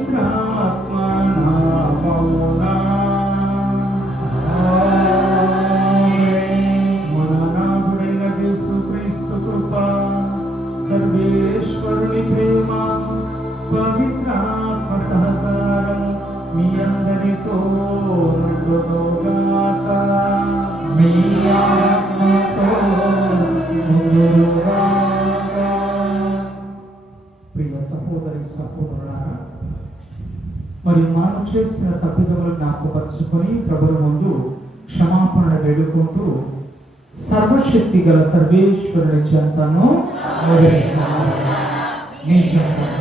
పవిత్రాత్మ నామమునా మన నాథుడైన యేసుక్రీస్తు కృప, సర్వేశ్వరుని ప్రేమ, పవిత్రాత్మ సహకారం మీ అందరితో ఉండుగాక. మీ ఆత్మతో ఉండుగాక. ప్రియ సహోదరి సహోదరులారా, మరి మనం చేసిన తప్పిదములు జ్ఞాపకపరుచుకొని ప్రభువు ముందు క్షమాపణ వేడుకుంటూ సర్వశక్తి గల సర్వేశ్వరుని చెంతను మీ చెంతను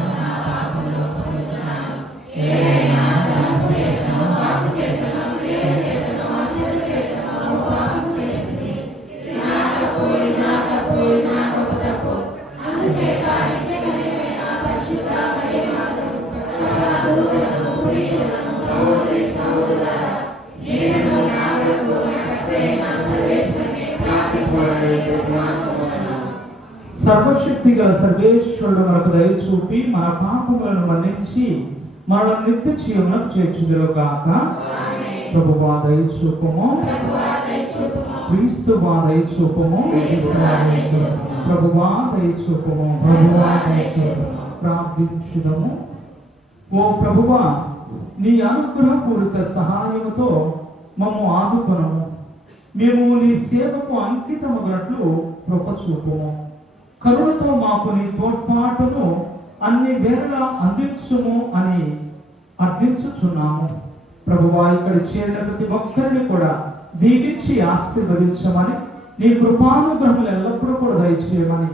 సర్వశక్తి గల సర్వేశ్వరుడు మనకు దయ చూపి మన పాపములను మన్నించి మనల్ని నిత్య జీవమునకు చేర్చుదురుగాక. ప్రభువా దయ చూపము, క్రీస్తువా దయ చూపము, ప్రభువా దయ చూపము, ప్రార్థించుదము. ఓ ప్రభువా, నీ అనుగ్రహపూరిత సహాయముతో మమ్ము ఆదుకొనము. మేము నీ సేవకు అంకితమగినట్లు కృప చూపము. కరుణతో మాకు నీ తోడ్పాటును అన్ని వేళలా అందించుము అని అర్థించుచున్నాము. ప్రభువా, ఇక్కడ చేరిన ప్రతి ఒక్కరిని కూడా దీవించి ఆశీర్వదించమని, నీ కృపానుగ్రహములు ఎల్లప్పుడూ కూడా దయచేయమని,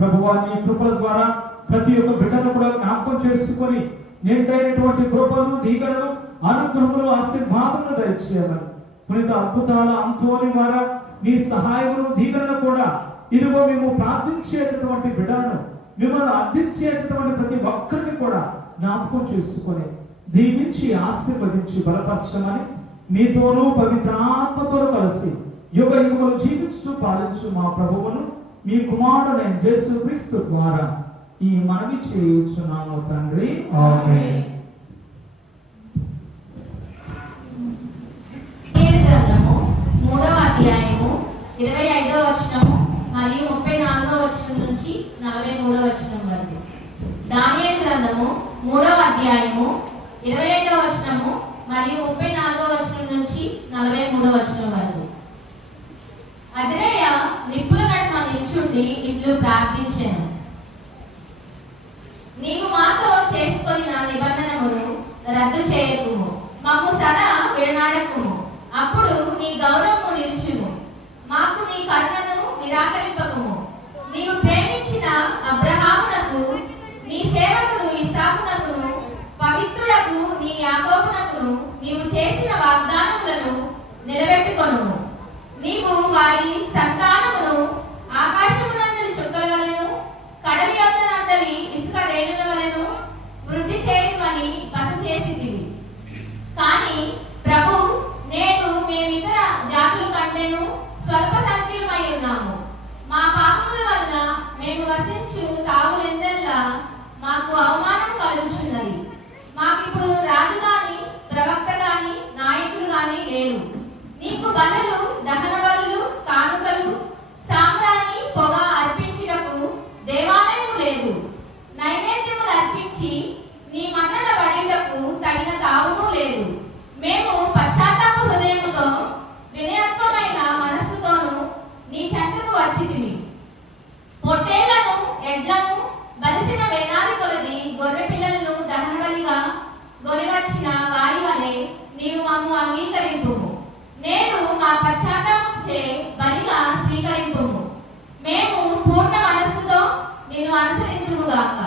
ప్రభువా నీ కృపల ద్వారా ప్రతి ఒక్క బిడ్డను కూడా జ్ఞాపకం చేసుకొని నిండైనటువంటి కృపలు, దీవెనలు, అనుగ్రహములు, ఆశీర్వాదములు దయచేయమని, పునీత అద్భుతాల అంతోని ద్వారా మీ సహాయములు, దీవెనలు కూడా ఇదిగో మేము ప్రార్థించేటటువంటి బిడ్డలను, మిమ్మల్ని అర్థించేటటువంటి ప్రతి ఒక్కరిని కూడా జ్ఞాపకం చేసుకొని దీవించి ఆశీర్వదించి బలపరచమని, మీతోనూ పవిత్రాత్మతోనూ కలిసి యుగ యుగములు జీవించు పాలించు మా ప్రభువును మీ కుమారుడైన యేసుక్రీస్తు ద్వారా ఈ మనవి చేయుచున్నాము తండ్రి. ఆమేన్. మూడవ అధ్యాయము 25వ వచనము మరియు 34వ వచనం నుంచి 43వ వచనం వరకు. దానియేలు గ్రంథము 3వ అధ్యాయము 25వ వచనము మరియు 34వ వచనం నుంచి 43వ వచనం వరకు. అజరేయ నిప్పుల నడుమ నిల్చుండి ఇట్లు ప్రార్థించెను, నీవు మాతో చేసుకొనిన నిబంధనమును రద్దు చేయకుము, మమ్ము సదా విడనాడకుము. అప్పుడు నీ గౌరవము నిలుచును, మాకు నీ కరుణను నిరాకరింపకుము. నీవు ప్రేమించిన అబ్రహామునకు, నీ సేవకుడు ఇస్సాకునకును, పవిత్రులకు నీ యాకోబునకును నీవు చేసిన వాగ్దానములను నిలబెట్టుకొనుము. నీవు వారి సంతానమును ఆకాశమునందలి చుక్కల వలెను, కడలి యొద్దనందలి ఇసుక రేణుల వలెను వృద్ధి చేయుమని బస చేసితివి. కానీ ప్రభు, నేడు మేమితర జాతుల కంటేను స్వల్ప సంఖ్యమై ఉన్నాము. మా పాపముల వలన మేము వసించు తావులెందల్లా మాకు అవమానం కలుగుచున్నది. మాకిప్పుడు రాజు గాని, ప్రవక్త గాని, నాయకులు గాని లేరు. నీకు బలులు, దహన బలులు, కానుకలు, సాంబ్రాణి, పొగ అర్పించుటకు దేవాలయము లేదు. నైవేద్యములు అర్పించి నీ మన్నన బడుటకు తగిన తావును లేదు. మేము పశ్చాత్తాప హృదయముతో, వినయత్వమైన మనస్సుతోను నీ చెంతకు వచ్చితిమి. పొట్టేళ్లను, ఎడ్లను, బలిసిన వేలాది కొలది గొర్రె పిల్లలను దహన బలిగా గొనివచ్చిన వారి వలె నీవు మమ్ము అంగీకరింపుము. నేడు మా పశ్చాత్తాపంచే బలిగా స్వీకరింపుము. మేము పూర్ణ మనస్సుతో నిన్ను అనుసరింతుముగాక.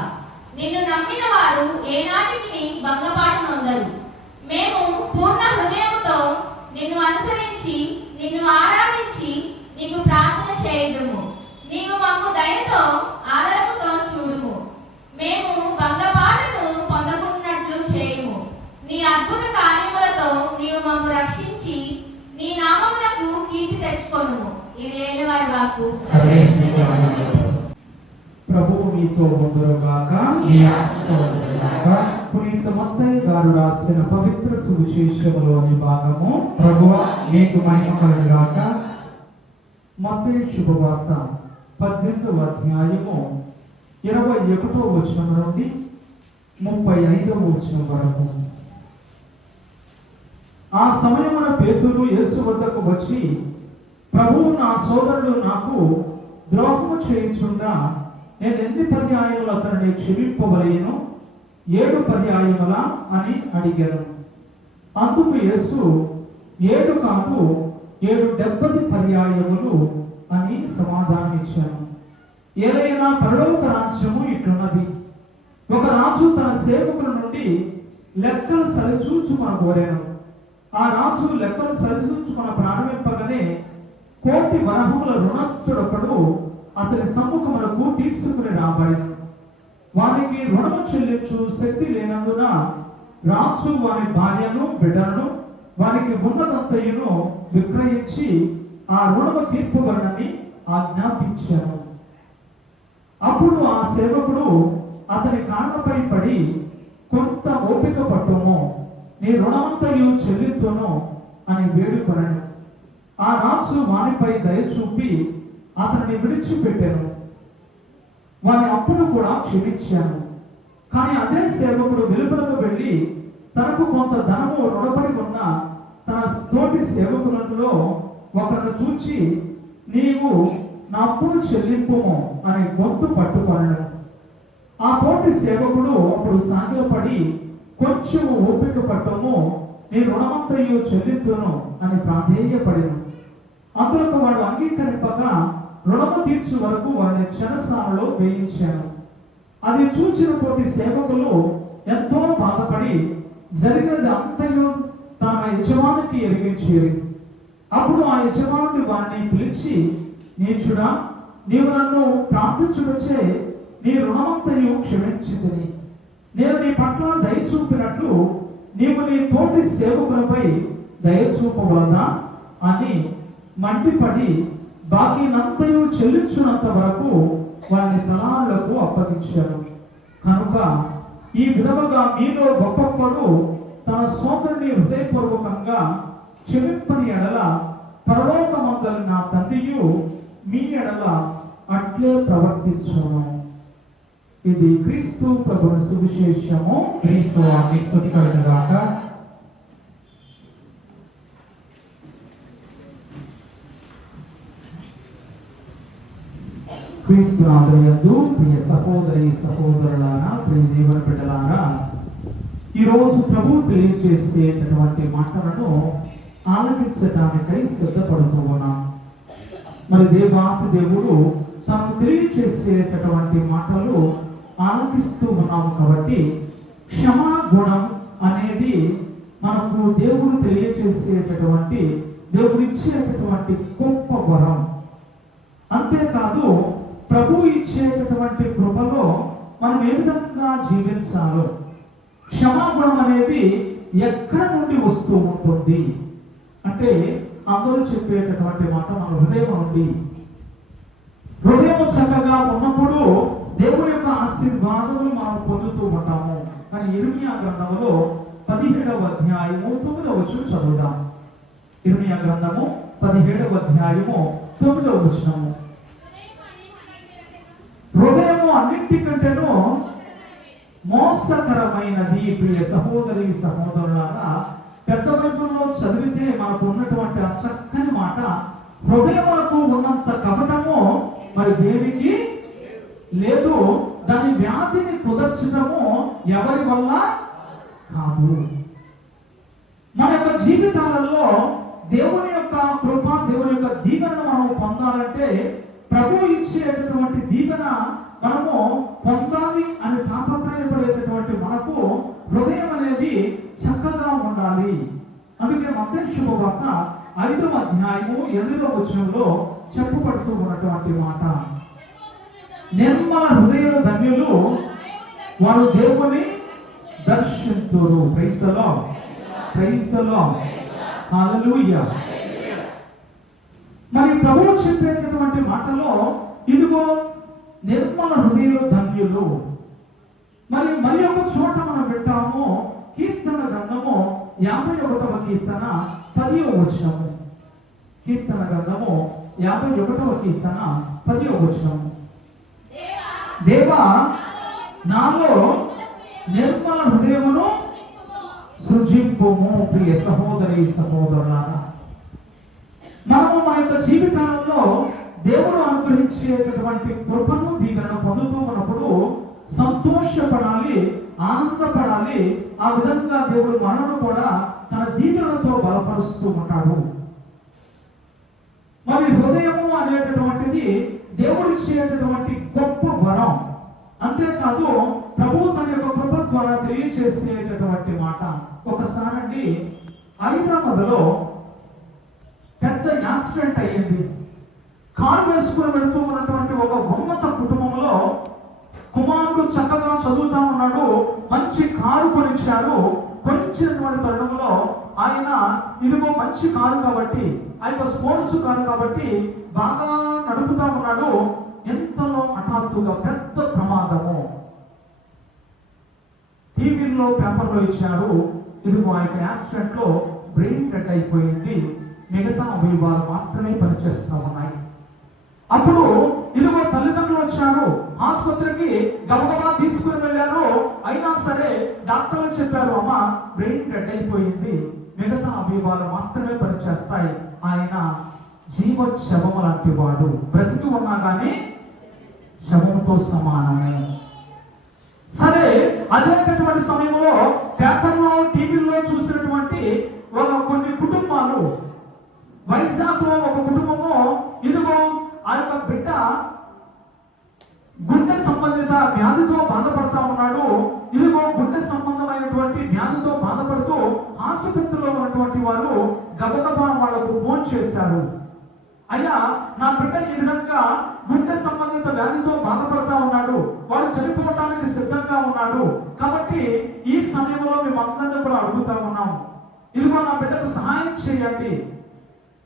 నిన్ను నమ్మిన వారు ఏనాటికి భంగపాటు నొందరు. మేము పూర్ణ హృదయముతో నిన్ను అనుసరించి నిన్ను ఆరాధించి నీకు ప్రార్థన చేయుదుము. నీవు మమ్ము దయతో ఆదరముతో చూడుము. మేము భంగపాటును పొందకున్నట్లు చేయుము. నీ అద్భుత కార్యములతో నీవు మమ్ము రక్షించి నీ నామమునకు కీర్తి తెచ్చుకొనుము. ఇది ఏలివారి వాక్కు. ప్రభువు మీతో ఉండుగాక. పునీత మత్తయి గారు రాసిన పవిత్ర సువిశేషములోని భాగము. ప్రభువా నీకు మహిమ కలుగుగాక. మత్తయి శుభవార్త 18వ అధ్యాయము 21వ వచనం నుండి 35వ వచనం వరకు. ఆ సమయమున పేతురు యేసు వద్దకు వచ్చి, ప్రభువు, నా సోదరుడు నాకు ద్రోహము చేయుచుండా నేను ఎన్ని పర్యాయములు అతనిని క్షమింపవలేను? 7 పర్యాయములా అని అడిగాను. అందుకు యేసు, 7 కాదు 70 పర్యాయములు అని సమాధానమిచ్చాను. ఏదైనా పరలోక రాజ్యము ఇట్లున్నది. ఒక రాజు తన సేవకుల నుండి లెక్కలు సరిచూచుకొన కోరాను. ఆ రాజు లెక్కలు సరిచూచుకొన ప్రారంభింపగానే 1,000,000 వరహముల రుణస్థుడొకడు అతని సమ్ముఖమునకు తీసుకుని రాబడెను. వానికి రుణము చెల్లించు శక్తి లేనందున రాజు వాని భార్యను బిడ్డలను వానికి ఉన్నదంతయును విక్రయించి ఆ రుణము తీర్పబడనని ఆజ్ఞాపించాను. అప్పుడు ఆ సేవకుడు అతని కాళ్ళపై పడి, కొంత ఓపిక పట్టుము, నీ రుణమంతయు చెల్లించును అని వేడుకొనెను. ఆ రాజు వానిపై దయ చూపి అతనిని విడిచిపెట్టాను. వాని అప్పును కూడా క్షమించాను. కానీ అదే సేవకుడు వెలుపలకు వెళ్ళి తనకు కొంత ధనము రుణపడి ఉన్న తన తోటి సేవకులలో ఒకరిని చూచి, నీవు నా అప్పును చెల్లింపుము అని గొంతు పట్టుకొనెను. ఆ తోటి సేవకుడు అప్పుడు సాగిలపడి, కొంచెం ఓపిక పట్టుము, నీ రుణమంతయు చెల్లించును అని ప్రాధేయపడెను. అందులకు వాడు అంగీకరింపక రుణము తీర్చు వరకు వారిని చెరసాలలో వేయించాను. అది చూచిన తోటి సేవకులు ఎంతో బాధపడి జరిగినది అంతయు తమ యజమానికి ఎరిగించేది. అప్పుడు ఆ యజమానుడు వారిని పిలిచి, నీచుడా, నీవు నన్ను ప్రార్థించుటచే నీ రుణమంతయు క్షమించితిని. నేను నీ పట్ల దయ చూపినట్లు నీవు నీ తోటి సేవకులపై దయ చూపవలదా అని మండిపడి బాకీనంతయు చెల్లించున్నంత వరకు వారిని తలాలకు అప్పగించాను. కనుక ఈ విధముగా మీలో ఒక్కొక్కడు తన సోదరుని హృదయపూర్వకంగా క్షమింపని ఎడల పరలోకమందలి నా తండ్రియు మీ ఎడల అట్లే ప్రవర్తించును. ఇది క్రీస్తు ప్రభువు సువిశేషము. క్రీస్తు నీకు స్తుతి కలుగుగాక. క్రీస్తు ఆదరయందు ప్రియ సహోదరి సహోదరులారా, ప్రియ దేవుని బిడ్డలారా, ఈరోజు ప్రభువు తెలియజేసేటటువంటి మాటలను ఆలకించటానికై సిద్ధపడుతూ ఉన్నాం. మరి దేవాతి దేవుడు తను తెలియజేసేటటువంటి మాటలు ఆలకిస్తూ ఉన్నాము. కాబట్టి క్షమాగుణం అనేది మనకు దేవుడు తెలియజేసేటటువంటి, దేవుడు ఇచ్చేటటువంటి గొప్ప వరం. అంతేకాదు, ప్రభు ఇచ్చేటటువంటి కృపలో మనం ఏ విధంగా జీవించాలో, క్షమాగుణం అనేది ఎక్కడ నుండి వస్తూ ఉంటుంది అంటే, అందరూ చెప్పేటటువంటి మాట మన హృదయం నుండి. హృదయం చక్కగా ఉన్నప్పుడు దేవుని యొక్క ఆశీర్వాదములు మనం పొందుతూ ఉంటాము. కానీ ఇర్మియా గ్రంథములో 17వ అధ్యాయము 9వ వచనం చదువుదాం. ఇర్మియా గ్రంథము 17వ అధ్యాయము 9వ వచనము. హృదయము అన్నింటికంటేనూ మోసకరమైనది. ప్రియ సహోదరి సహోదరులారా, పెద్ద బైబిల్లో చదివితే మనకు ఉన్నటువంటి ఆ చక్కని మాట, హృదయమునకు ఉన్నంత కపటము మరి దేనికి లేదు, దాని వ్యాధిని కుదర్చడము ఎవరి వల్ల కాదు. మన యొక్క జీవితాలలో దేవుని యొక్క కృప, దేవుని యొక్క దీవెనను మనం పొందాలంటే, ప్రభు ఇచ్చేటటువంటి దీవెన మనము పొందాలి అని తాపత్రయపడేటటువంటి మనకు హృదయం అనేది చక్కగా ఉండాలి. అందుకే మత్తయి శుభవార్త 5వ అధ్యాయము 8వ వచనంలో చెప్పబడుతూ ఉన్నటువంటి మాట, నిర్మల హృదయులు ధన్యులు, వారు దేవుని దర్శింతురు. Praise the lord, praise the Lord, hallelujah. మరి ప్రభువు చెప్పేటటువంటి మాటలో ఇదిగో నిర్మల హృదయులు ధన్యులు. మరి ఒక చోట మనం వింటామో కీర్తన గ్రంథము 51వ కీర్తన 10వ వచనము. కీర్తన గ్రంథము 51వ కీర్తన 10వ వచనము. దేవా నాలో నిర్మల హృదయమును సృజింపుము. ప్రియ సహోదరి సహోదరులారా, మనము మన యొక్క జీవితాలలో దేవుడు అనుగ్రహించేటటువంటి కృపను దీవెనను పొందుతూ ఉన్నప్పుడు సంతోషపడాలి, ఆనందపడాలి. ఆ విధంగా దేవుడు మనను కూడా తన దీవెనలతో బలపరుస్తూ ఉంటాడు. మరి హృదయము అనేటటువంటిది దేవుడిచ్చేటటువంటి గొప్ప వరం. అంతేకాదు ప్రభువు తన యొక్క కృప ద్వారా తెలియజేసేటటువంటి మాట. ఒకసారి హైదరాబాద్లో పెద్ద యాక్సిడెంట్ అయ్యింది. కారు వేసుకుని వెళుతూ ఉన్నటువంటి ఒక ఉన్నత కుటుంబంలో కుమారుడు చక్కగా చదువుతా ఉన్నాడు, మంచి కారు కొనిచ్చారు. కొనిచ్చినటువంటి తరుణంలో ఆయన ఇదిగో మంచి కారు కాబట్టి, ఆ యొక్క స్పోర్ట్స్ కారు కాబట్టి బాగా నడుపుతా ఉన్నాడు. ఎంతలో హఠాత్తుగా పెద్ద ప్రమాదము. టీవీలో పేపర్లో ఇచ్చారు, ఇదిగో ఆ యొక్క యాక్సిడెంట్ లో బ్రెయిన్ డెడ్ అయిపోయింది, మిగతా అవయవాలు మాత్రమే పనిచేస్తూ ఉన్నాయి. అప్పుడు ఇదిగో తల్లిదండ్రులు వచ్చారు, ఆసుపత్రికి గబగబా తీసుకుని వెళ్ళారు. అయినా సరే డాక్టర్లు చెప్పారు, అమ్మ బ్రెయిన్ డెడ్ అయిపోయింది, మిగతా అవయవాలు మాత్రమే పనిచేస్తాయి, ఆయన జీవశవము లాంటి వాడు, బ్రతికి ఉన్నా కానీ శవంతో సమానమే. సరే అదేటటువంటి సమయంలో పేపర్లో టీవీలో చూసినటువంటి కొన్ని కుటుంబాలు, వైజాగ్ లో ఒక కుటుంబము ఇదిగో ఆ యొక్క బిడ్డ గుండె సంబంధిత వ్యాధితో బాధపడతా ఉన్నాడు. ఇదిగో గుండె సంబంధమైనటువంటి వ్యాధితో బాధపడుతూ ఆసుపత్రిలో ఉన్నటువంటి వారు గబగబా వాళ్లకు ఫోన్ చేశారు, అయ్యా నా బిడ్డ ఈ విధంగా గుండె సంబంధిత వ్యాధితో బాధపడతా ఉన్నాడు, వాడు చనిపోవడానికి సిద్ధంగా ఉన్నాడు, కాబట్టి ఈ సమయంలో మేమందరినీ కూడా అడుగుతా ఉన్నాం, ఇదిగో నా బిడ్డకు సహాయం చేయండి,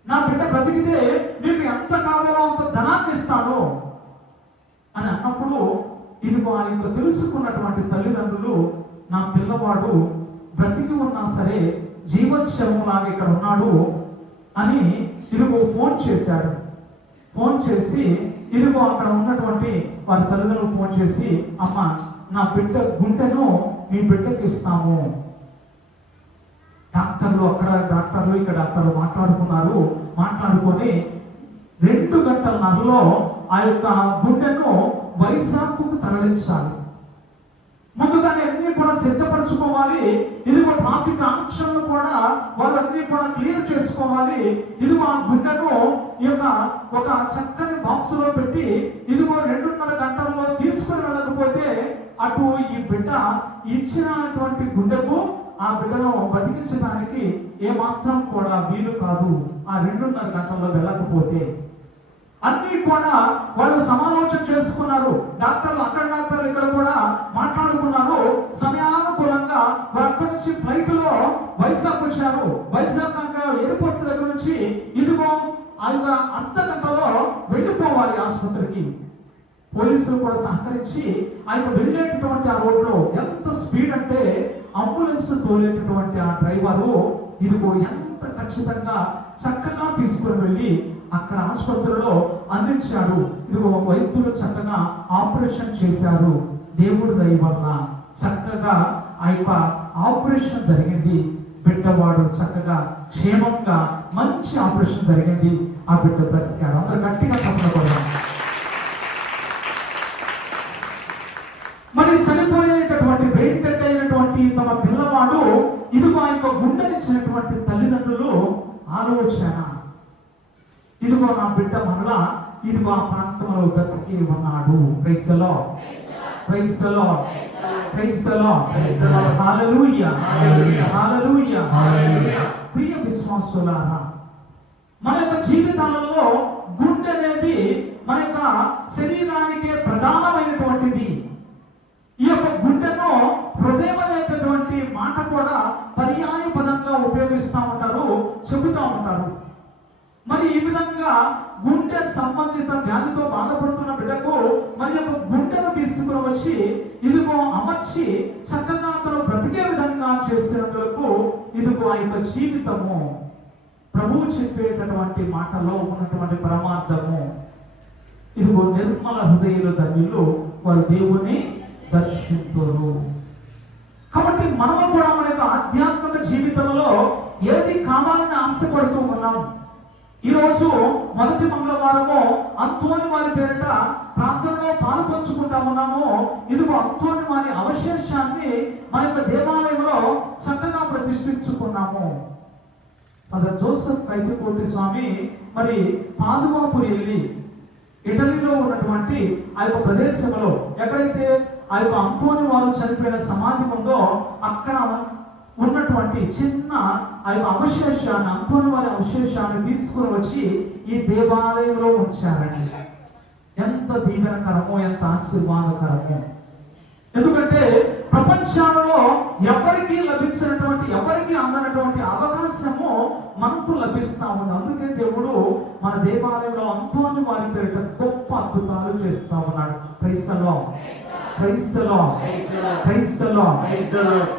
నా బిడ్డ బ్రతికితే మీకు ఎంత కావాలో అంత ధనాన్ని ఇస్తాను అని అన్నప్పుడు ఇదిగో ఆ యొక్క తెలుసుకున్నటువంటి తల్లిదండ్రులు, నా పిల్లవాడు బ్రతికి ఉన్నా సరే జీవోత్సవంలాగా ఇక్కడ ఉన్నాడు అని ఇదిగో ఫోన్ చేశాడు. ఫోన్ చేసి ఇదిగో అక్కడ ఉన్నటువంటి వారి తల్లిదండ్రులు ఫోన్ చేసి, అమ్మ నా బిడ్డ గుండెను మీ బిడ్డకి ఇస్తాము. డాక్టర్లు అక్కడ డాక్టర్లు ఇక్కడ డాక్టర్లు మాట్లాడుకున్నారు. మాట్లాడుకొని 2 గంటలన్నరలో ఆ యొక్క గుండెను వైజాగ్కు తరలించాలి. ముందుగానే అన్ని కూడా సిద్ధపరచుకోవాలి. ఇదిగో ట్రాఫిక్ ఆంక్షలను కూడా వాళ్ళన్నీ కూడా క్లియర్ చేసుకోవాలి. ఇదిగో ఆ గుండెను ఈ యొక్క ఒక చక్కని బాక్స్ లో పెట్టి ఇదిగో 2.5 గంటల్లో తీసుకుని వెళ్ళకపోతే అటు ఈ బిడ్డ ఇచ్చినటువంటి గుండెకు ఆ బిడ్డను బతికించడానికి ఏమాత్రం కూడా వీలు కాదు. ఆ 2.5 గంటల్లో వెళ్ళకపోతే అన్ని కూడా వాళ్ళు సమాలోచన చేసుకున్నారు. డాక్టర్లు అక్కడ డాక్టర్లు ఇక్కడ కూడా మాట్లాడుకున్నారు. సమయానుకూలంగా వారు అక్కడి నుంచి ఫ్లైట్ లో వైజాగ్ వచ్చారు. వైజాగ్ ఎయిర్పోర్ట్ దగ్గర నుంచి ఇదిగో ఆ యొక్క అర్ధగంటలో వెళ్ళిపోవాలి ఆసుపత్రికి. పోలీసులు కూడా సహకరించి ఆయన వెళ్ళేటటువంటి ఆ రోడ్లో ఎంత స్పీడ్ అంటే అంబులెన్స్ తోలేటటువంటి ఆ డ్రైవరు ఇదిగో ఎంత ఖచ్చితంగా చక్కగా తీసుకుని వెళ్ళి అక్కడ ఆసుపత్రిలో అందించాడు. ఇదిగో వైద్యులు చక్కగా ఆపరేషన్ చేశారు. దేవుడి దయ వల్ల చక్కగా ఆ యొక్క ఆపరేషన్ జరిగింది. బిడ్డవాడు చక్కగా క్షేమంగా మంచి ఆపరేషన్ జరిగింది. ఆ బిడ్డ బ్రతికాడు. అందరూ గట్టిగా చెప్పకూడదు. మరి చనిపోయేటటువంటి బ్రెయిన్ డెడ్ అయినటువంటి తమ పిల్లవాడు ఇదిగో ఆ యొక్క గుండెనిచ్చినటువంటి తల్లిదండ్రులు ఆలోచన, ఇదిగో నా బిడ్డ మరలా ఇదిగో ఆ ప్రాంతంలో బ్రతికి ఉన్నాడు. Praise the lord, praise the lord, praise the Lord, hallelujah, hallelujah. ప్రియ విశ్వాసులారా, మన యొక్క జీవితాలలో గుండె అనేది మన యొక్క శరీరానికి ప్రధానమైనటువంటిది. ఈ యొక్క గుండెను హృదయం అనేటటువంటి మాట కూడా పర్యాయ పదంగా ఉపయోగిస్తూ ఉంటారు, చెబుతూ ఉంటారు. మరి ఈ విధంగా గుండె సంబంధిత వ్యాధితో బాధపడుతున్న బిడ్డకు మరి యొక్క గుండెను తీసుకుని వచ్చి ఇదిగో అమర్చి చక్కగా అతను బ్రతికే విధముగా చేసినందుకు ఇదిగో ఆ యొక్క జీవితము ప్రభువు చెప్పేటటువంటి మాటలో ఉన్నటువంటి పరమార్థము, ఇదిగో నిర్మల హృదయులు ధన్యులు, వారు దేవుని దర్శింతురు. కాబట్టి మనము కూడా మన యొక్క ఆధ్యాత్మిక జీవితంలో ఏది కావాలని ఆశపడుతూ ఉన్నాం. ఈరోజు మొదటి మంగళవారము అంతోని వారి పేరిట ప్రార్థనలో పాలు పంచుకుంటా ఉన్నాము. ఇదిగో అంతోని వారి అవశేషాన్ని మన యొక్క దేవాలయంలో చక్కగా ప్రతిష్ఠించుకున్నాము. ఫాదర్ జోసెఫ్ కైతికోటి స్వామి మరి పాదువాపురి వెళ్ళి ఇటలీలో ఉన్నటువంటి ఆ యొక్క ప్రదేశంలో ఎక్కడైతే ఆ యొక్క అంతోని వారు చనిపోయిన సమాధి ఉందో అక్కడ ఉన్నటువంటి చిన్న ఆ యొక్క అవశేషాన్ని, అంతోని వారి అవశేషాన్ని తీసుకుని వచ్చి ఈ దేవాలయంలో ఉంచారండి. ఎంత దీవెనకరమో, ఎంత ఆశీర్వాదకరమో. ఎందుకంటే ప్రపంచంలో ఎవరికి లభించినటువంటి, ఎవరికి అందనటువంటి అవకాశము మనకు లభిస్తా ఉంది. అందుకే దేవుడు మన దేవాలయంలో అంతోని వారి పేరిట గొప్ప అద్భుతాలు చేస్తా ఉన్నాడు. Praise the lord, praise the lord, praise the lord.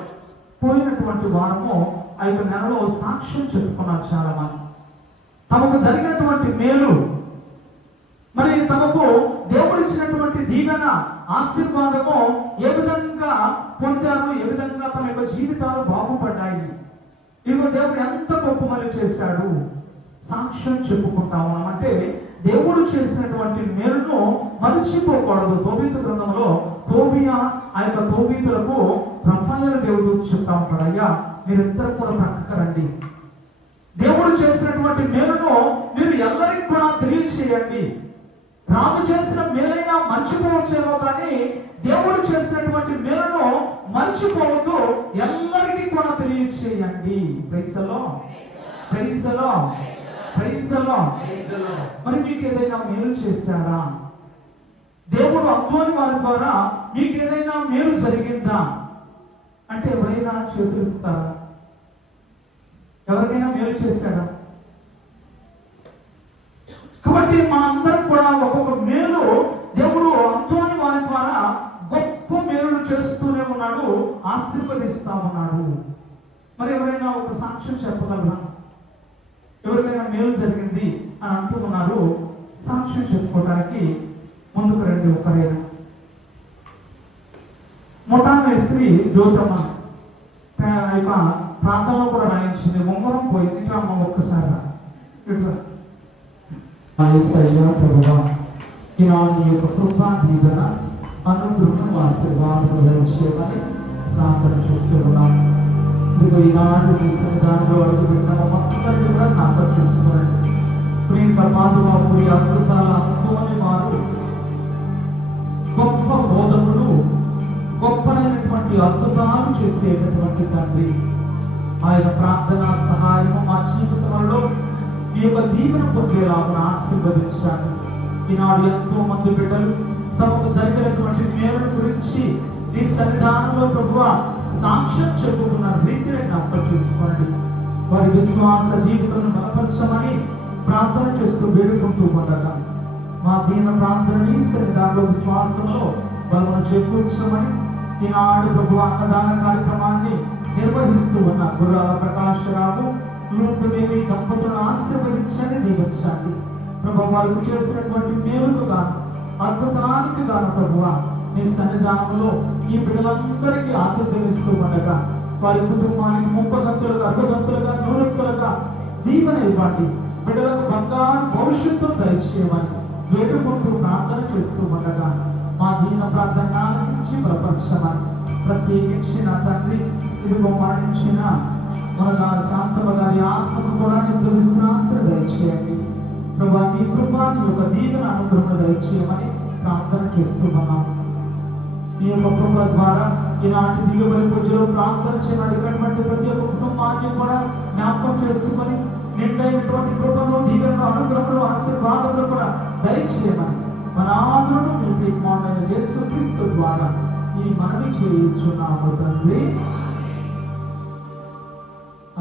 పోయినటువంటి వారము ఆ యొక్క నెలలో సాక్ష్యం చెప్పుకున్నారు చాలా మంది. తమకు జరిగినటువంటి మేలు, మరి తమకు దేవుడు ఇచ్చినటువంటి దీవెన, ఆశీర్వాదము ఏ విధంగా పొందారు, ఏ విధంగా తమ యొక్క జీవితాలు బాగుపడ్డాయి, ఇదిగో దేవుడు ఎంత గొప్ప పని చేశాడు సాక్ష్యం చెప్పుకుంటా ఉన్నాం. అంటే దేవుడు చేసినటువంటి మేలును మరిచిపోకూడదు. తోబీతు గ్రంథంలో తోబియా ఆ యొక్క తోబీతులకు రఫాయేలు దేవుడు చెప్తా ఉంటాడు, అయ్యా మీరిద్దరు కూడా ప్రక్కకు రండి, దేవుడు చేసినటువంటి మేలును మీరు ಎಲ್ಲರಿకీ కూడా తెలియచేయండి. రాజు చేసిన మేలైనా మర్చిపోవచ్చేమో, కానీ దేవుడు చేసినటువంటి మేలును మర్చిపోవద్దు, ಎಲ್ಲరికీ కూడా తెలియచేయండి. Praise the lord, praise the lord, praise the lord. మరి మీకు ఏదైనా మేలు చేశాడా? దేవుడు అంతోని వారి ద్వారా మీకు ఏదైనా మేలు జరిగిందా అంటే ఎవరైనా చేతులు ఎత్తుతారా? ఎవరికైనా మేలు చేశాడా? కాబట్టి మా అందరం కూడా ఒక్కొక్క మేలు దేవుడు అంతోని వారి ద్వారా గొప్ప మేలు చేస్తూనే ఉన్నాడు, ఆశీర్వదిస్తా ఉన్నాడు. మరి ఎవరైనా ఒక సాక్ష్యం చెప్పగలరా? ఎవరికైనా మేలు జరిగింది అని అంటూ ఉన్నారు, సాక్ష్యం చెప్పుకోవడానికి ముందుకు రండి. ఒకరైనా ముఠా మేస్త్రి జ్యోతమ్మ యొక్క ప్రాంతంలో కూడా రాయించింది, ఉంగరం పోయింది. ఇట్లా అమ్మ ఒక్కసారి ఇట్లా ప్రభువా ఈనాడు యొక్క కృపా దీవెన అనుగ్రహం ఆశీర్వాదం దయచేయమని ప్రార్థన చేస్తూ ఉన్నాం. ఇదిగో ఈనాడు మీ సన్నిధానంలో అడుగుపెట్టిన మొత్తాన్ని కూడా జ్ఞాపకం చేసుకోండి. ప్రీత పాదువాపురి అద్భుతాల అంతోని వారు గొప్ప బోధకుడు, గొప్పనైనటువంటి అద్భుతాలు చేసేటటువంటి తండ్రి. ఆయన ప్రార్థన సహాయము మా జీవితంలో ఈ యొక్క దీవెన పొందేలాగా ఆశీర్వదించాడు. ఈనాడు ఎంతో మంది బిడ్డలు తమకు జరిగినటువంటి మేలు గురించి నీ సన్నిధానంలో ప్రభువా సాక్ష్యం చెప్పుకున్న రీతిని జ్ఞాపకం చేసుకోండి. వారి విశ్వాస జీవితాలను బలపరచమని ప్రార్థన చేస్తూ వేడుకుంటూ ఉండగా మా దీన ప్రార్థనని సన్నిధానంలో విశ్వాసంలో బలమును చేకూర్చమని ఈనాడు ప్రభువా అన్నదాన కార్యక్రమాన్ని నిర్వహిస్తూ ఉన్న గుర్రాల ప్రకాశరావు లూతు మేరీ దంపతులను ఆశీర్వదించండి, దీవించండి. ప్రభువా వారికి చేసినటువంటి మేలుకు గాను, అద్భుతానికి గాను ప్రభువా నీ సన్నిధానంలో ఈ బిడ్డలందరికీ ఆతిథ్యమిస్తూ ఉండగా వారి కుటుంబానికి 30 గంటలుగా 60 గంటలుగా 100 గంటలుగా దీవెన ఇవ్వండి. బిడ్డలకు బంగారు భవిష్యత్తును దయచేయమని వేడుకుంటూ ప్రార్థన చేస్తూ ఉండగా మా దీన ప్రార్థన నుంచి బలపరచమని ప్రత్యేకించి నా తండ్రి ఇదిగో మరణించిన మన శాంతమ్మ గారి ఆత్మకు కూడా నిత్య విశ్రాంతిని దయచేయండి. ప్రభా నీ కృపా నీ యొక్క దీవెన అనుగ్రహం దయచేయమని ప్రార్థన చేస్తున్నాం. ఈ యొక్క కృప ద్వారా ఈనాటి దిగుబడి పూజలో ప్రార్థన చేయబడినటువంటి ప్రతి ఒక్క కుటుంబాన్ని కూడా జ్ఞాపకం చేసుకొని నిండైనటువంటి కృపను, దీవెన, అనుగ్రహములు, ఆశీర్వాదములు కూడా దయచేయమని మన ఆదరణను మీ ప్రియకుమారుడైన యేసుక్రీస్తు ద్వారా ఈ మనవి చేయుచున్నాము తండ్రి.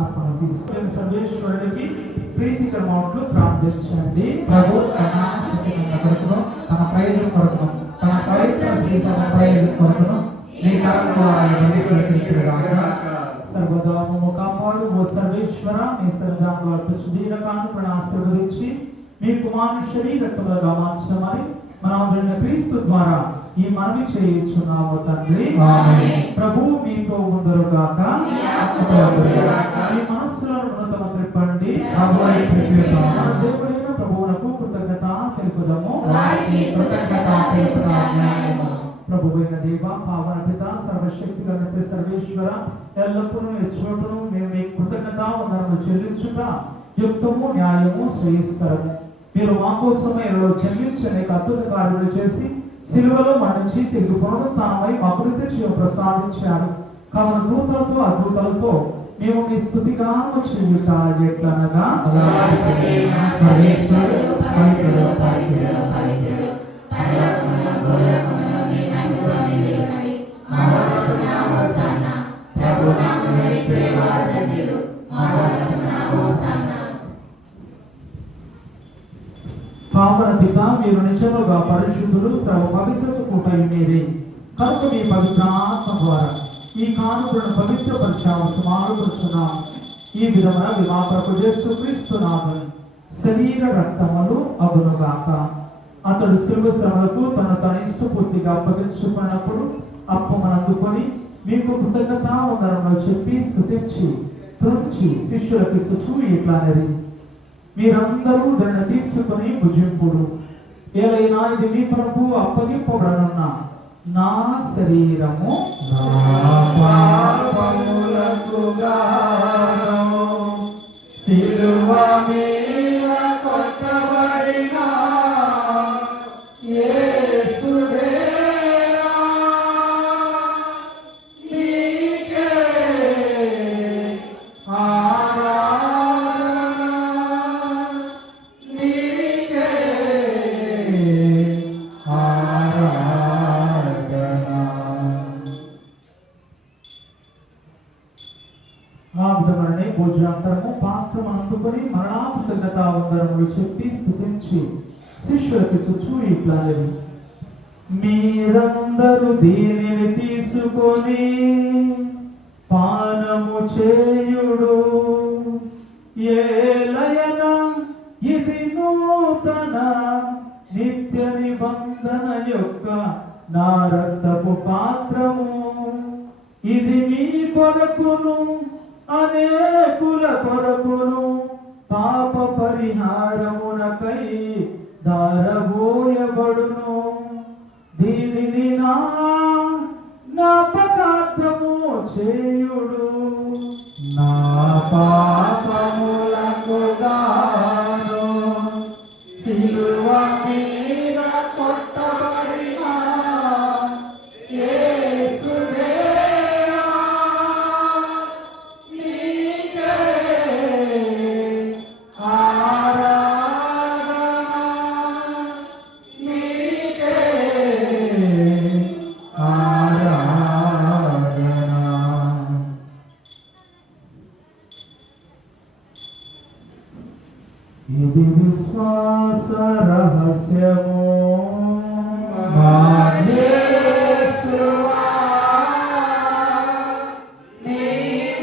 అర్పణ తీసుకుని సర్వేశ్వరుడికి ప్రీతికరమవుట్లు ప్రార్థించండి. ప్రభు తన ప్రయోజనం కొరకును, తన పవిత్ర శ్రీ సభ ప్రయోజనం కొరకును నీ కరమును మాకు ఆయన ప్రవేశించుగాక. సర్వదా మమ్ము కాపాడు ఓ సర్వేశ్వర, మీ సన్నిధానంలో అర్పించు దీన కానుకలను ఆశీర్వదించి మీ కుమారుని శరీరములుగా మార్చమని మన ఆంధ్రుడైన క్రీస్తు ద్వారా ఈ మనవి చేయుచున్నాము తండ్రి. ఆమేన్. ప్రభువు మీతో ఉండురుగాక. మీ ఆత్మతో ఉండురుగాక. మీ మనస్సులను ఉన్నతము త్రిప్పండి. ప్రభువై త్రిప్పుదాము. మన దేవుడైన ప్రభువునకు కృతజ్ఞత తెలుపుదాము. వారికి కృతజ్ఞత తెలుపుట న్యాయము. ప్రభువైన దేవ, పావన పిత, సర్వశక్తి కలిగిన సర్వేశ్వర, ఎల్లప్పుడూ ఎచ్చుటను మేము మీ కృతజ్ఞత వందనములు చెల్లించుట యుక్తము, న్యాయము, శ్రేయస్కరము. మీరు మా కోసమే చెల్లించి అనేక అద్భుత కార్యములు చేసి సిలువలో మరణించి తిరిగి పునరుత్థానమై మాకు నిత్య జీవం ప్రసాదించారు. కావున దూతలతో అద్భుతాలతో మేము మీ స్తుతిగానము చేయుట ఎట్లనగా, సర్వేశ్వరుడు పవిత్రుడు, పవిత్రుడు, పవిత్రుడు, పరలోకమున భూలోకమున నీ మహిమతో నిండి ఉన్నవి. మహోన్నతమున హోసన్నా. ప్రభు నామమున వచ్చేవారు ధన్యులు. మహోన్నతమున హోసన్నా. పావన పిత, మీరు నిజముగా పరిశుద్ధులు, సర్వ పవిత్రత కూటమి మీరే. కనుక మీ పవిత్రాత్మ ద్వారా ఈ కానుకలను పవిత్రపరచావచ్చు మారుపరుచున్నాము. ఈ విధమున మా ప్రభు యేసుక్రీస్తు నామమున శరీర రక్తములు అగునుగాక. అతడు శిలువ శ్రమలకు తను ఇష్టపూర్తిగా అప్పగించుకున్నప్పుడు అప్పమును అందుకొని మీకు కృతజ్ఞత వందనములు చెప్పి స్తుతించి త్రుంచి శిష్యులకు ఇచ్చుచు ఇట్లనెరి, మీరందరూ దాన్ని తీసుకుని భుజింపుడు. ఏలైనా ఇది మీ కొరకు అప్పగింపబడనున్న నా శరీరము. నా పాపములకు గాను సిలువ మీద కొట్టబడిన యేసుదేవా, నీకే ఆరాధన, నీకే ఆరాధన. ఆ విధములనే భోజనాంతరము పాత్రము అందుకొని మరణా కృతజ్ఞత వందనములు చెప్పి స్తుతించి శిష్యులకు ఇచ్చుచు ఇట్లనెరి, మీరందరూ దీనిని తీసుకొని పానము చేయుడు. ఏలయన ఇది నూతన నిత్య నిబంధన యొక్క నా రక్తపు పాత్రము. ఇది మీ కొరకును అనేకుల కొరకును పాప పరిహారమునకై ధారబోయబడును. దీనిని నా జ్ఞాపకార్థము చేయుడు. నా పాపములకు గాను సిలువ మీద కొట్టబడిన యేసుదేవా, నీకే ఆరాధన, నీకే ఆరాధన. ఇది విశ్వాస రహస్యము. మా యేసువా, నీ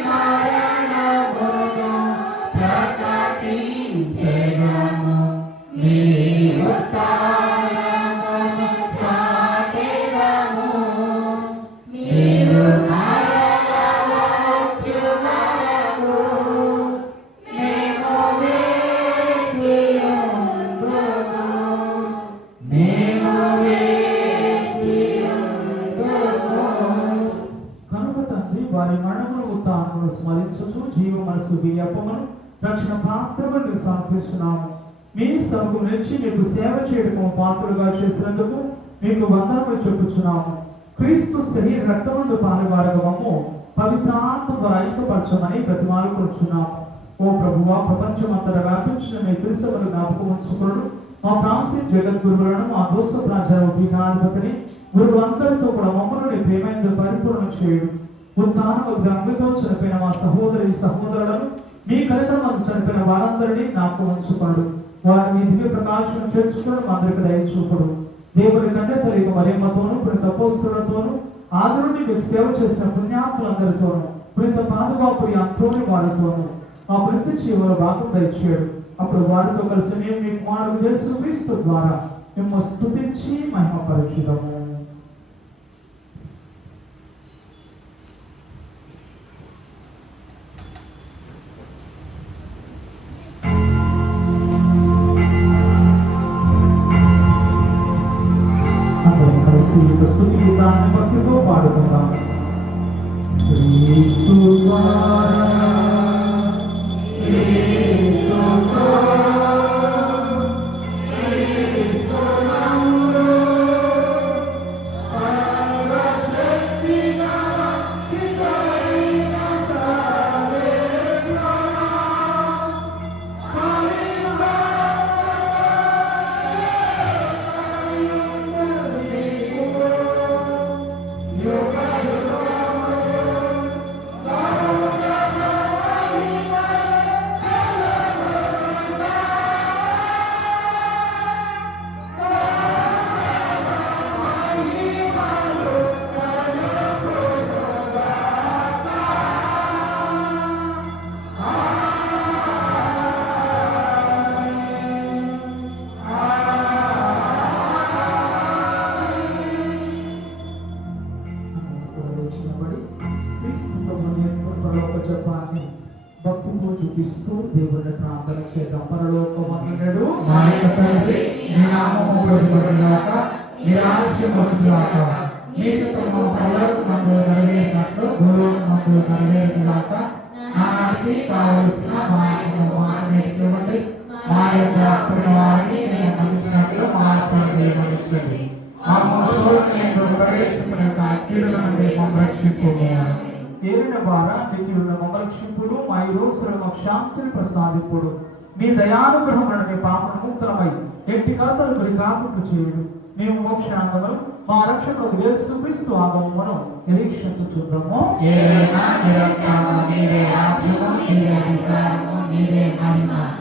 మరణమును ప్రకటించెదము, నీ ఉత్థానమును చాటెదము. మీరు మరల వచ్చు వరకు మేము వేచియుందుము, మేము వేచియుందుము. కనుక తండ్రి వారి మరణమును ఉత్థానమును స్మరించుచు జీవ మనసు బియ్యప్పమును రక్షణ పాత్రమును సమర్పిస్తున్నాము. మీ సరుకు నుంచి మీకు సేవ చేయడం పాత్రలుగా చేసినందుకు మీకు వందనములు చెప్పుచున్నాము. క్రీస్తు శరీర రక్తమందు పాలువారగమము పవిత్రాత్మ ద్వారా ఐక్యపరచమని బ్రతిమాలుకొనుచున్నాము. ఓ ప్రభువా, ప్రపంచమంతటా వ్యాపించిన మీ తిరుసభను జ్ఞాపకం ఉంచుకున్నాడు. మా ప్రాంతీయ జగద్గురువులను, మా దోష ప్రాచార పీఠాధిపతిని, గురువులందరితో కూడా మమ్మల్ని ప్రేమైన పరిపూర్ణ చేయుడు. ఉత్థానము గంగతో చనిపోయిన మా సహోదరి సహోదరులను, మీ కలితలను చనిపోయిన వారందరినీ నాకు ఉంచుకున్నాడు. వారిని మీ దివ్య ప్రకాశం చేర్చుకుని అందరికి దయచూపుడు. దేవుని కంటే తల్లి మరియమ్మతోనూ పునీత అపోస్తలులతోనూ ఆది నుండి మీకు సేవ చేసిన పుణ్యాత్ములందరితోనూ పునీత పాదుబాపురి అంతోని వారితోనూ మా ప్రతి జీవుల భాగం దయచేయడు. అప్పుడు వారితో కలిసి మేము మీ కుమారుడు యేసుక్రీస్తు ద్వారా మేము స్తుతించి మహిమపరచుదాము. కలిసి స్తుతి గీతాన్ని భక్తితో పాడుకుందాం. క్రీస్తు ద్వారా భక్తితో చూపిస్తూ దేవుని ప్రార్థన చేద్దాం. పరలోకమందుండు మా యొక్క తండ్రి, నీ నామము పూజింపబడుగాక, నీ రాజ్యం వచ్చుగాక, నీ చిత్తము పరలోకమందు నెరవేరినట్లు భూలోకమందు నెరవేరుగాక. నానాటికి కావలసిన మా యొక్క ఇవ్వండి. మా యొక్క అప్పుల వారిని మేము మన్నించినట్లు మా అప్పులను మన్నించండి. మా మోసములను ప్రవేశింపక కీడుల నుండి మమ్మల్ని రక్షించండి. ఏరిన వార నీకు ఉన్న మమరక్షింపుడు మా ఈ రోజులను శాంతిని ప్రసాదింపుడు. మీ దయానుగ్రహములను మీ పాపను ముక్తమై ఎట్టి కలతలు గురి కాకుండా చేయుడు. మేము మోక్షాంతములు మా రక్షకుడు యేసుక్రీస్తు ఆగమమును నిరీక్షించు చూద్దాము.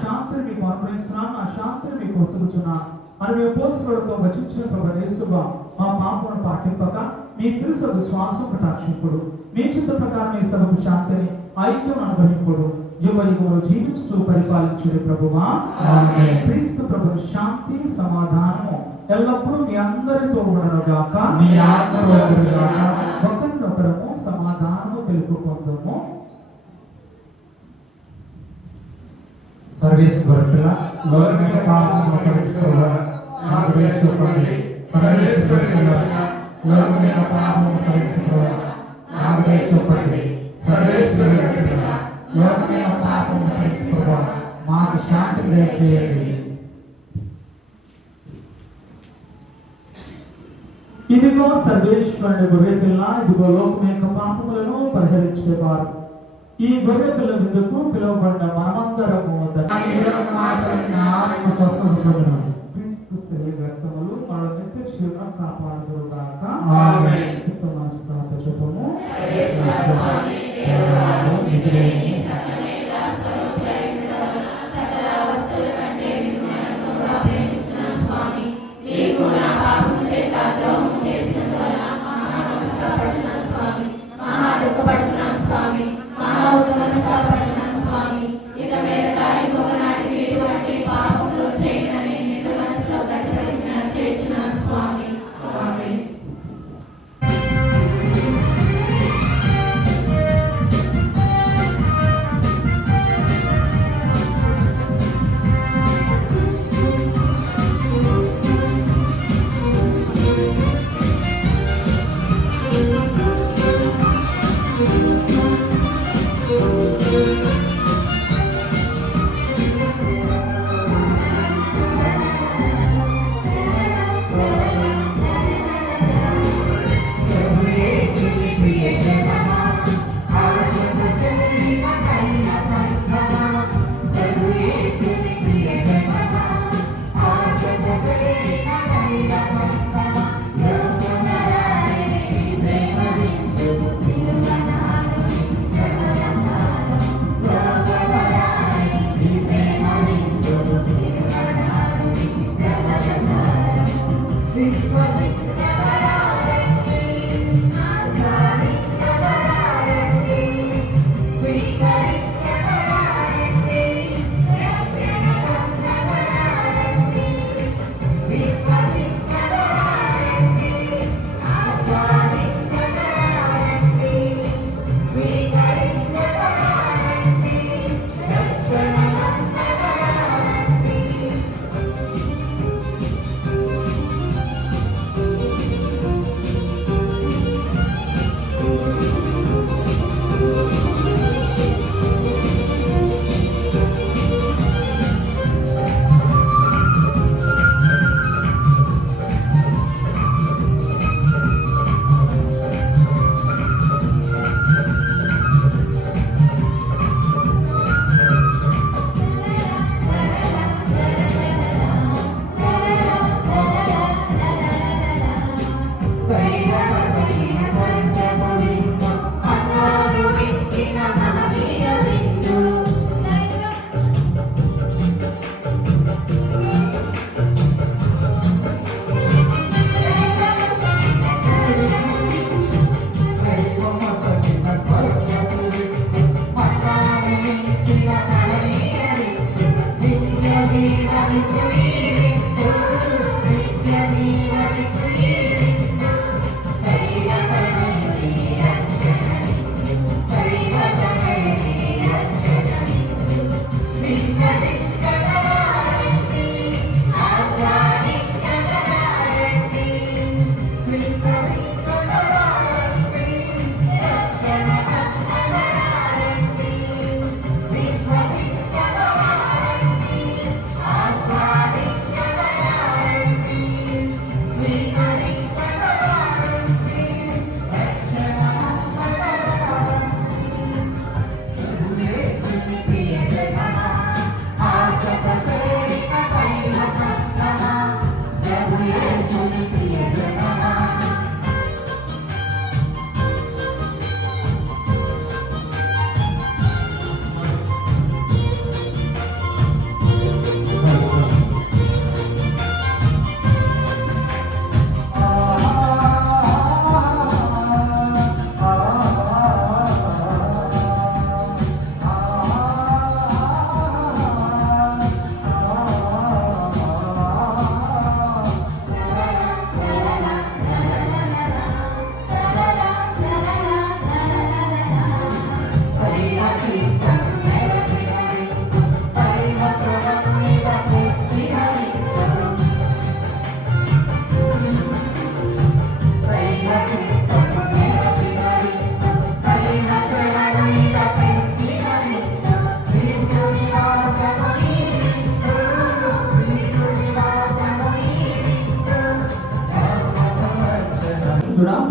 శాంతిని మీకు అనుగ్రహిస్తున్నాను, నా శాంతిని మీకు వసుకుచున్నాను అని మేము పోస్తులతో వచించిన ప్రభు యేసువా, మా పాపను పాటింపక మీ తిరుసు విశ్వాసం కటాక్షింపుడు. మీ చిత్త ప్రకారం మీ సభకు శాంతిని ఐక్యం అనుగ్రహింపుడు. యువయుగములు జీవించుతూ పరిపాలించుడు ప్రభువా. క్రీస్తు ప్రభు శాంతి సమాధానము ఎల్లప్పుడూ మీ అందరితో ఉండనుగాక. మీ ఆత్మతో ఉండుగాక. ఒకరినొకరము సమాధానము తెలుపుకుందాము. సర్వీస్ వర్కుల లోకమైన పాపములను పరిష్కరించుకోవాలి. నాకు చెప్పండి. సర్వీస్ వర్కుల లోకమైన పాపములను పరిష్కరించుకోవాలి. నాకు చెప్పండి. సర్వీస్ వర్కుల లోకమైన పాపములను పరిష్కరించుకోవాలి. మాకు శాంతి దయచేయండి. ఇదిగో సర్వేశ్వరుని గొర్రె పిల్ల, ఇదిగో లోకం యొక్క పాపములను పరిహరించేవారు. ఈ గొర్రె పిల్ల విందుకు పిలువబడిన మనమందరము క్రీస్తు శరీర రక్తములు మన నిత్య జీవనం కాపాడుదురుగాక. ఆమేన్. చెప్పము.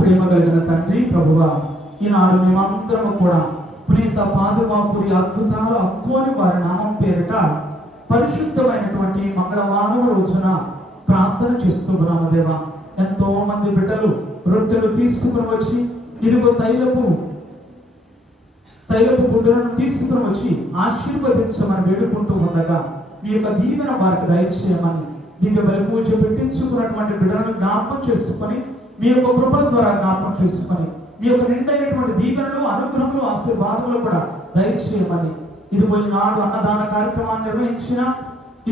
ప్రేమ కలిగిన తండ్రి ప్రభువా, ఈనాడు మేమందరం కూడా పునీత పాదుమాపురి అద్భుతాలు అత్తోని వారి నామం పేరిట పరిశుద్ధమైనటువంటి మంగళవారం రోజున ప్రార్థన చేస్తున్నాము దేవా. ఎంతో మంది బిడ్డలు రొట్టెలు తీసుకుని వచ్చి ఇదిగో తైలపు గుడ్డలను తీసుకుని వచ్చి ఆశీర్వదించమని వేడుకుంటూ ఉండగా మీ యొక్క దీవెన వారికి దయచేయమని దివ్య బలి పూజ పెట్టించుకున్నటువంటి బిడ్డలను జ్ఞాపకం చేసుకొని మీ యొక్క కృపల ద్వారా జ్ఞాపకం చేసుకొని మీ యొక్క నిండైనటువంటి దీవెనలు, అనుగ్రహములు, ఆశీర్వాదములు కూడా దయచేయమని ఇదిగో ఈనాడు అన్నదాన కార్యక్రమాన్ని నిర్వహించిన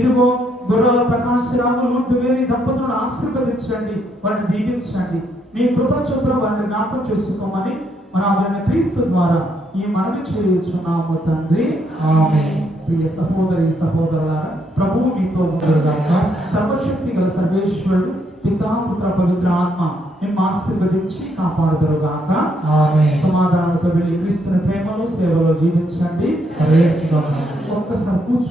ఇదిగో గుర్రాల ప్రకాశరావు లూర్దువేరి దంపతులను ఆశీర్వదించండి, వారిని దీవించండి. మీ కృపల చొప్పున వారిని జ్ఞాపకం చేసుకోమని మన ఆయన క్రీస్తు ద్వారా ఈ మనవి చేయుచున్నాము తండ్రి, ఆమేన్. ప్రియ సహోదరి సహోదరులారా, ప్రభువు మీతో ఉండుగాక. సర్వశక్తి గల సర్వేశ్వరుడు పితా పుత్ర పవిత్ర ఆత్మ మేము ఆశీర్వదించి కాపాడుదురుగాక, ఆమేన్. సమాధానంతో వెళ్ళి క్రీస్తుని ప్రేమలో సేవలో జీవించండి. ఒక్కసారి కూర్చో.